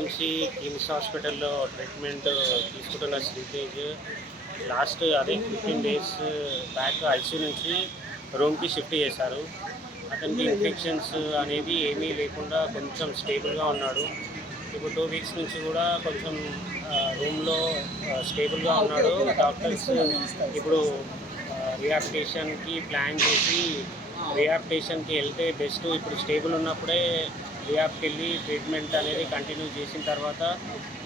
నుంచి కిమ్స్ హాస్పిటల్లో ట్రీట్మెంట్ తీసుకుంటున్న శ్రీతేజ్ లాస్ట్ అదే 15 డేస్ బ్యాక్ ఐసీయూ నుంచి రూమ్కి షిఫ్ట్ చేశారు. అతనికి ఇన్ఫెక్షన్స్ అనేది ఏమీ లేకుండా కొంచెం స్టేబుల్గా ఉన్నాడు. ఇప్పుడు 2 వీక్స్ నుంచి కూడా కొంచెం రూమ్లో స్టేబుల్గా ఉన్నాడు. డాక్టర్స్ ఇప్పుడు రిహాబిలిటేషన్కి ప్లాన్ చేసి రిహాబిలిటేషన్కి వెళ్తే బెస్ట్. ఇప్పుడు స్టేబుల్ ఉన్నప్పుడే రిహాబ్కి వెళ్ళి ట్రీట్మెంట్ అనేది కంటిన్యూ చేసిన తర్వాత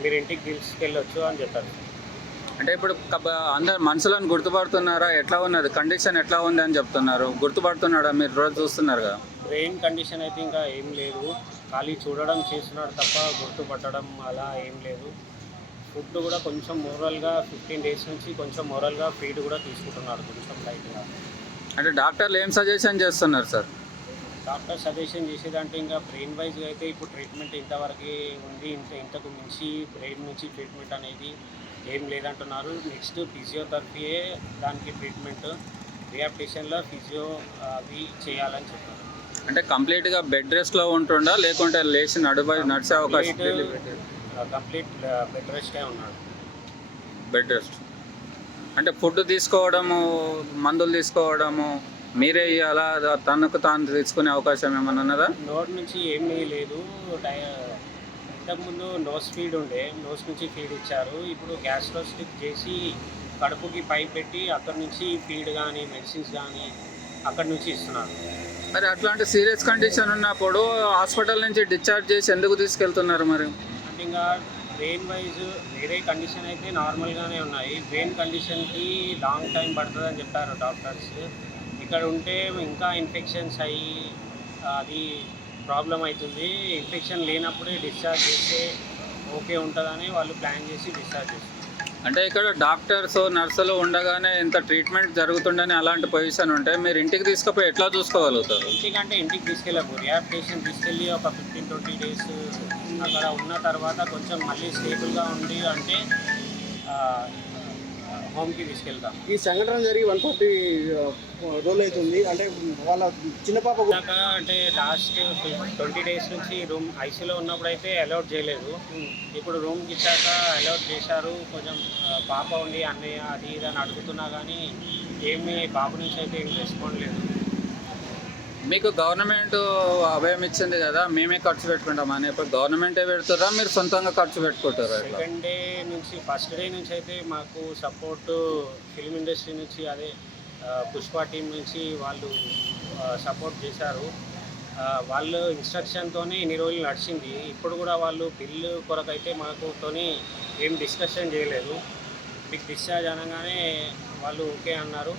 మీరు ఇంటికి తీసుకెళ్ళొచ్చు అని చెప్పారు. అంటే ఇప్పుడు అందరు మనుషులను గుర్తుపడుతున్నారా? ఎట్లా ఉన్నది కండిషన్, ఎట్లా ఉంది అని చెప్తున్నారు. గుర్తుపడుతున్నాడా? మీరు రోజు చూస్తున్నారు కదా. బ్రెయిన్ కండిషన్ అయితే ఇంకా ఏం లేదు, ఖాళీ చూడడం చేస్తున్నాడు తప్ప గుర్తుపట్టడం అలా ఏం లేదు. ఫుడ్ కూడా కొంచెం మోరల్గా 15 డేస్ నుంచి కొంచెం మోరల్గా ఫీడ్ కూడా తీసుకుంటున్నాడు కొంచెం లైట్గా. అంటే డాక్టర్లు ఏం సజెషన్ చేస్తున్నారు సార్? డాక్టర్ సజెషన్ చేసేదంటే ఇంకా బ్రెయిన్ వైజ్గా అయితే ఇప్పుడు ట్రీట్మెంట్ ఇంతవరకు ఉంది, ఇంతకు మించి బ్రెయిన్ నుంచి ట్రీట్మెంట్ అనేది ఏం లేదంటున్నారు. నెక్స్ట్ ఫిజియోథెరపీయే దానికి ట్రీట్మెంట్, రిహాబిలిటేషన్లో ఫిజియో అవి చేయాలని చెప్పారు. అంటే కంప్లీట్గా బెడ్ రెస్ట్లో ఉంటుండా లేకుంటే లేచి నడిచే అవకాశం? కంప్లీట్ బెడ్ రెస్టే ఉన్నాడు. బెడ్ రెస్ట్ అంటే ఫుడ్ తీసుకోవడము, మందులు తీసుకోవడము మీరే ఇవ్వాలా, తనకు తాను తీసుకునే అవకాశం ఏమైనా ఉన్నదా? నోట్ నుంచి ఏమీ లేదు. ఇంతకుముందు నోస్ ఫీడ్ ఉండే, నోస్ నుంచి ఫీడ్ ఇచ్చారు. ఇప్పుడు గ్యాస్ట్రోస్టిక్ చేసి కడుపుకి పైప్ పెట్టి అక్కడి నుంచి ఫీడ్ కానీ మెడిసిన్స్ కానీ అక్కడి నుంచి ఇస్తున్నారు. మరి అట్లాంటి సీరియస్ కండిషన్ ఉన్నప్పుడు హాస్పిటల్ నుంచి డిశ్చార్జ్ చేసి ఎందుకు తీసుకెళ్తున్నారు మరి? అంటే ఇంకా బ్రెయిన్ వైజ్ వేరే కండిషన్ అయితే నార్మల్గానే ఉన్నాయి. బ్రెయిన్ కండిషన్కి లాంగ్ టైం పడుతుందని చెప్పారు డాక్టర్స్. ఇక్కడ ఉంటే ఇంకా ఇన్ఫెక్షన్స్ అయ్యి అది ప్రాబ్లం అవుతుంది. ఇన్ఫెక్షన్ లేనప్పుడే డిశ్చార్జ్ చేస్తే ఓకే ఉంటుందని వాళ్ళు ప్లాన్ చేసి డిశ్చార్జ్ చేస్తారు. అంటే ఇక్కడ డాక్టర్స్ నర్సులు ఉండగానే ఇంత ట్రీట్మెంట్ జరుగుతుండని అలాంటి పొజిషన్ ఉంటే మీరు ఇంటికి తీసుకుపోయి ఎట్లా చూసుకోగలుగుతారు? ఇంటికంటే ఇంటికి తీసుకెళ్ళకు, రిహాబిలిటేషన్ తీసుకెళ్ళి ఒక 15-20 డేస్ అక్కడ ఉన్న తర్వాత కొంచెం మళ్ళీ స్టేబుల్గా ఉంది అంటే హోమ్కి తీసుకెళ్తాం. ఈ సంఘటన జరిగి 140 రోజులు అవుతుంది. అంటే వాళ్ళ చిన్న పాప అంటే లాస్ట్ 20 డేస్ నుంచి రూమ్ ఐసీలో ఉన్నప్పుడు అయితే అలౌట్ చేయలేదు. ఇప్పుడు రూమ్కి ఇచ్చాక అలౌట్ చేశారు. కొంచెం పాప ఉండి అన్నయ్య అది ఇది అని అడుగుతున్నా కానీ ఏమీ బాబు నుంచి అయితే ఏం రెస్పాండ్ లేదు. మీకు గవర్నమెంట్ అభయం ఇచ్చింది కదా, మేమే ఖర్చు పెట్టుకుంటాం అని. ఇప్పుడు గవర్నమెంటే పెడుతారా, మీరు సొంతంగా ఖర్చు పెట్టుకుంటారా? సెకండ్ డే నుంచి ఫస్ట్ డే నుంచి అయితే మాకు సపోర్టు ఫిల్మ్ ఇండస్ట్రీ నుంచి అదే పుష్ప టీం నుంచి వాళ్ళు సపోర్ట్ చేశారు. వాళ్ళు ఇన్స్ట్రక్షన్తోనే ఇన్ని రోజులు నడిచింది. ఇప్పుడు కూడా వాళ్ళు బిల్లు కొరకైతే మాకుతోని ఏం డిస్కషన్ చేయలేదు. మీకు డిశ్చార్జ్ అనగానే వాళ్ళు ఓకే అన్నారు.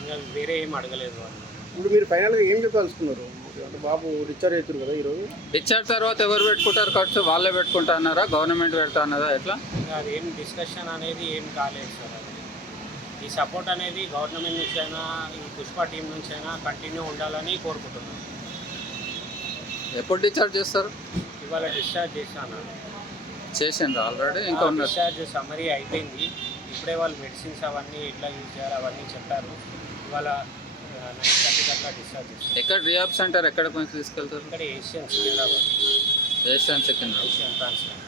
ఇంకా వేరే ఏం అడగలేదు వాళ్ళు. ఇప్పుడు మీరు ఫైనల్గా ఏం చెప్పాల్సుకున్నారు? అంటే బాబు డిశ్చార్జ్ అవుతారు కదా ఈరోజు. డిశ్చార్జ్ తర్వాత ఎవరు పెట్టుకుంటారు ఖర్చు? వాళ్ళే పెట్టుకుంటా అన్నారా, గవర్నమెంట్ పెడతా అన్నారా, ఎట్లా? ఇంకా అదేం డిస్కషన్ అనేది ఏం కాలేదు సార్. అది ఈ సపోర్ట్ అనేది గవర్నమెంట్ నుంచి అయినా ఈ పుష్ప టీం నుంచి అయినా కంటిన్యూ ఉండాలని కోరుకుంటున్నాను. ఎప్పుడు డిశ్చార్జ్ చేస్తారు? ఇవాళ డిశ్చార్జ్ చేశాను. చేసిండ్రు ఆల్రెడీ? ఇంకా ఉన్నారు? డిశ్చార్జ్ సమ్మరీ అయిపోయింది. ఇప్పుడే వాళ్ళు మెడిసిన్స్ అవన్నీ ఎట్లా యూజ్ చేయాలి అవన్నీ చెప్పారు. ఇవాళ 9:30 అట్లా డిశ్చార్జ్ చేస్తారు. ఎక్కడ రిహాబ్ సెంటర్ ఎక్కడ కొంచెం తీసుకెళ్తారు? ఇక్కడ Asian Secunderabad, Asian second Asian transplant.